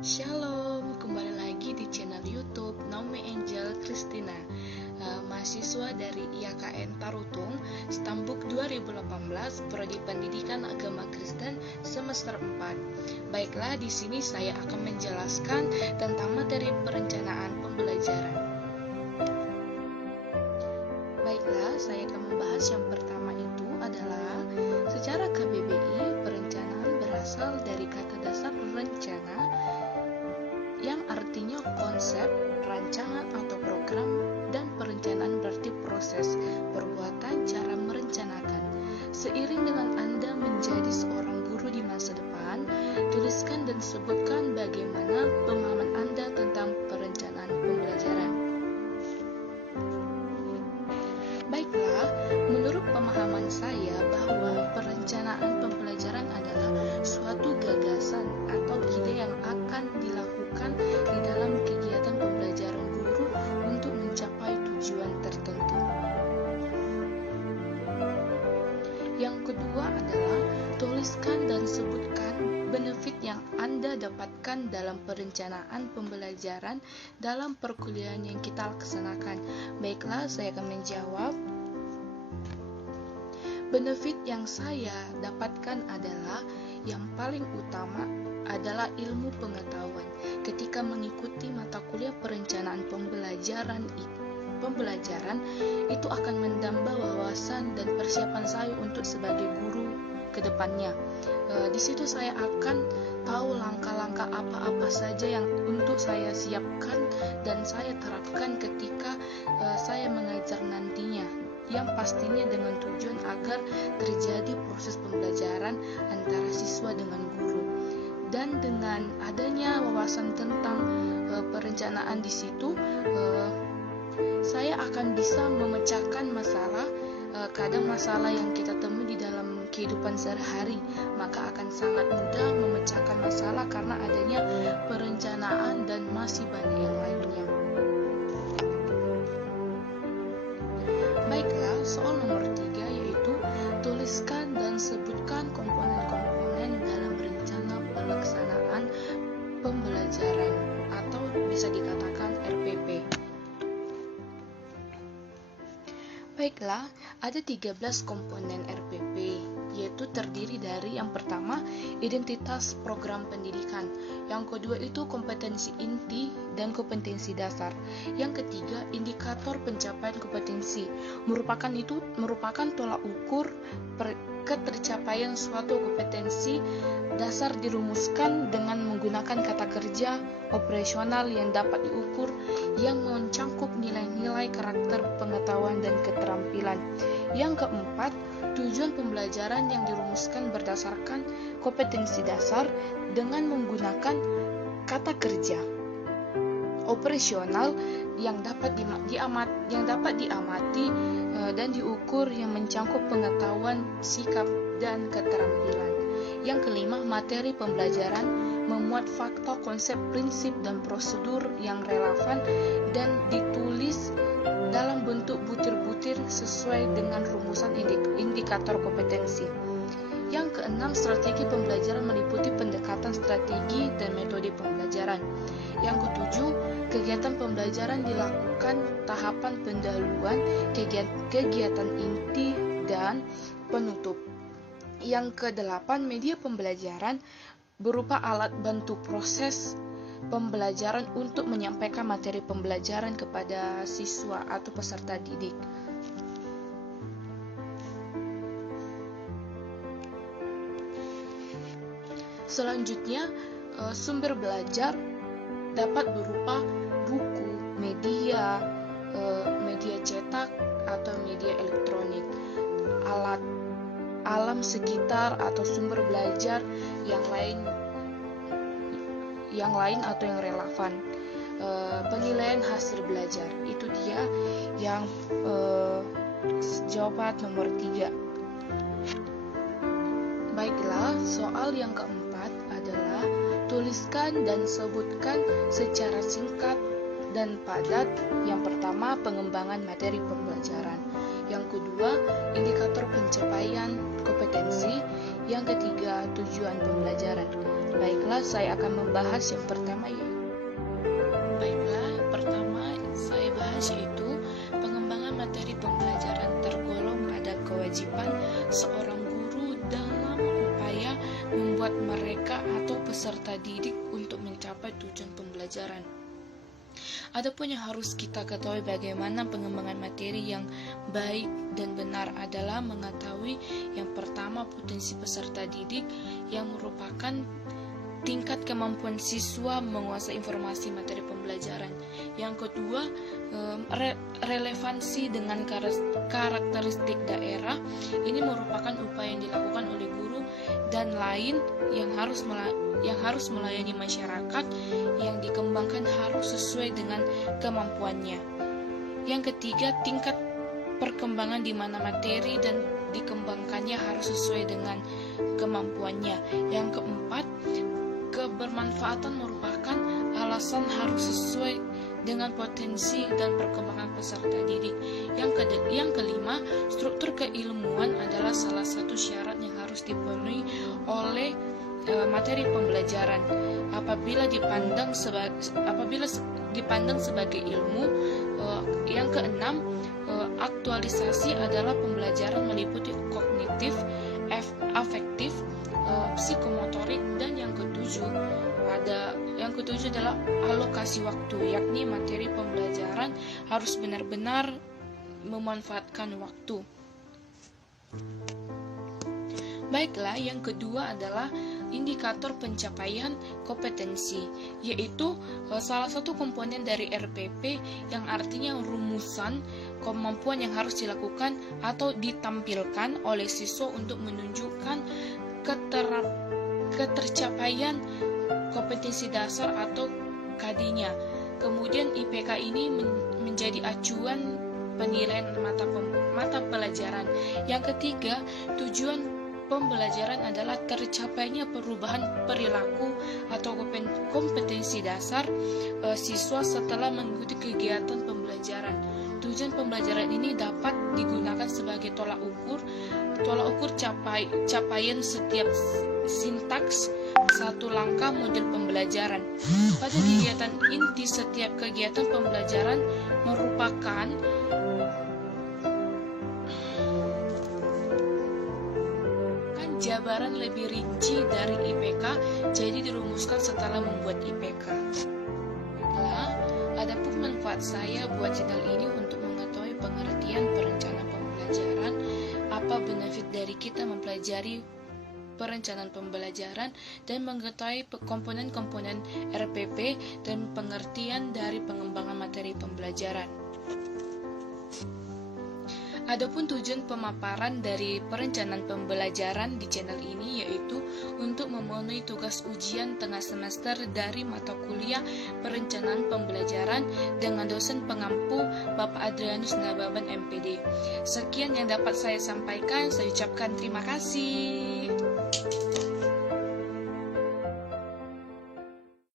Shalom, kembali lagi di channel YouTube Naomi Angel Christina, mahasiswa dari IAKN Tarutung, Stambuk 2018, Prodi Pendidikan Agama Kristen semester 4. Baiklah, di sini saya akan menjelaskan tentang materi perencanaan pembelajaran. Baiklah, saya akan membahas yang pertama itu adalah secara KBBI, perencanaan berasal dari kata dasar rencana yang artinya konsep, rancangan atau program, dan perencanaan berarti proses, perbuatan, cara merencanakan. Seiring dengan Anda menjadi seorang guru di masa depan, tuliskan dan sebutkan bagaimana pemahaman Anda tentang perencanaan pembelajaran. Baiklah, menurut pemahaman saya bahwa perencanaan pembelajaran adalah suatu gagasan atau ide yang akan dilakukan di dalam kegiatan pembelajaran guru untuk mencapai tujuan tertentu. Yang kedua adalah tuliskan dan sebutkan benefit yang Anda dapatkan dalam perencanaan pembelajaran dalam perkuliahan yang kita laksanakan. Baiklah, saya akan menjawab. Benefit yang saya dapatkan adalah yang paling utama adalah ilmu pengetahuan. Ketika mengikuti mata kuliah perencanaan pembelajaran itu akan menambah wawasan dan persiapan saya untuk sebagai guru ke depannya. Di situ saya akan tahu langkah-langkah apa-apa saja yang untuk saya siapkan dan saya terapkan ketika saya mengajar nantinya, yang pastinya dengan tujuan agar terjadi proses pembelajaran antara siswa dengan guru. Dan dengan adanya wawasan tentang perencanaan di situ, saya akan bisa memecahkan masalah. Kadang masalah yang kita temui di dalam kehidupan sehari-hari, maka akan sangat mudah memecahkan masalah karena adanya perencanaan dan masih banyak yang lainnya. Baiklah, soal nomor 3 yaitu tuliskan dan sebutkan komponen-komponen dalam rencana pelaksanaan pembelajaran atau bisa dikatakan RPP. Baiklah, ada 13 komponen RPP, yaitu terdiri dari yang pertama, identitas program pendidikan. Yang kedua itu kompetensi inti dan kompetensi dasar. Yang ketiga, indikator pencapaian kompetensi. Merupakan tolak ukur ketercapaian suatu kompetensi dasar dirumuskan dengan menggunakan kata kerja operasional yang dapat diukur yang mencangkup nilai-nilai karakter pengetahuan dan keterampilan. Yang keempat, tujuan pembelajaran yang dirumuskan berdasarkan kompetensi dasar dengan menggunakan kata kerja operasional yang dapat diamati dan diukur yang mencangkup pengetahuan, sikap, dan keterampilan. Yang kelima, materi pembelajaran memuat fakta, konsep, prinsip, dan prosedur yang relevan dan ditulis dalam bentuk butir-butir sesuai dengan rumusan indikator kompetensi. Yang keenam, strategi pembelajaran meliputi pendekatan strategi dan metode pembelajaran. Yang ketujuh, kegiatan pembelajaran dilakukan tahapan pendahuluan, kegiatan inti, dan penutup. Yang kedelapan, media pembelajaran berupa alat bantu proses pembelajaran untuk menyampaikan materi pembelajaran kepada siswa atau peserta didik. Selanjutnya, sumber belajar dapat berupa buku, media cetak atau media elektronik, alam sekitar atau sumber belajar yang lain atau yang relevan. Penilaian hasil belajar, itu dia yang jawaban nomor 3. Baiklah, soal yang keempat adalah tuliskan dan sebutkan secara singkat dan padat. Yang pertama, pengembangan materi pembelajaran. Yang kedua, indikator pencapaian kompetensi. Yang ketiga, tujuan pembelajaran. Baiklah, adalah saya akan membahas yang pertama baiklah, pertama saya bahas yaitu pengembangan materi pembelajaran tergolong pada kewajiban seorang guru dalam upaya membuat mereka atau peserta didik untuk mencapai tujuan pembelajaran. Adapun yang harus kita ketahui bagaimana pengembangan materi yang baik dan benar adalah mengetahui yang pertama potensi peserta didik yang merupakan tingkat kemampuan siswa menguasai informasi materi pembelajaran. Yang kedua, relevansi dengan karakteristik daerah. Ini merupakan upaya yang dilakukan oleh guru dan lain yang harus melayani masyarakat, yang dikembangkan harus sesuai dengan kemampuannya. Yang ketiga, tingkat perkembangan di mana materi dan dikembangkannya harus sesuai dengan kemampuannya. Yang keempat, kebermanfaatan merupakan alasan harus sesuai dengan potensi dan perkembangan peserta didik. Yang kelima, struktur keilmuan adalah salah satu syarat yang harus dipenuhi oleh materi pembelajaran apabila dipandang sebagai ilmu. Yang keenam, aktualisasi adalah pembelajaran meliputi kognitif, afektif, psikomotorik, dan yang ketujuh adalah alokasi waktu, yakni materi pembelajaran harus benar-benar memanfaatkan waktu. Baiklah, yang kedua adalah indikator pencapaian kompetensi, yaitu salah satu komponen dari RPP yang artinya rumusan kemampuan yang harus dilakukan atau ditampilkan oleh siswa untuk menunjukkan ketercapaian kompetensi dasar atau KD-nya. Kemudian IPK ini menjadi acuan penilaian mata pelajaran. Yang ketiga, tujuan pembelajaran adalah tercapainya perubahan perilaku atau kompetensi dasar siswa setelah mengikuti kegiatan pembelajaran. Tujuan pembelajaran ini dapat digunakan sebagai tolak ukur capaian setiap sintaks satu langkah model pembelajaran. Pada kegiatan inti setiap kegiatan pembelajaran merupakan jabaran lebih rinci dari IPK, jadi dirumuskan setelah membuat IPK. Nah, adapun manfaat saya buat channel ini untuk mengetahui pengertian perencanaan pembelajaran, apa benefit dari kita mempelajari perencanaan pembelajaran, dan mengetahui komponen-komponen RPP dan pengertian dari pengembangan materi pembelajaran. Adapun tujuan pemaparan dari perencanaan pembelajaran di channel ini yaitu untuk memenuhi tugas ujian tengah semester dari mata kuliah perencanaan pembelajaran dengan dosen pengampu Bapak Adrianus Nababan MPD. Sekian yang dapat saya sampaikan, saya ucapkan terima kasih.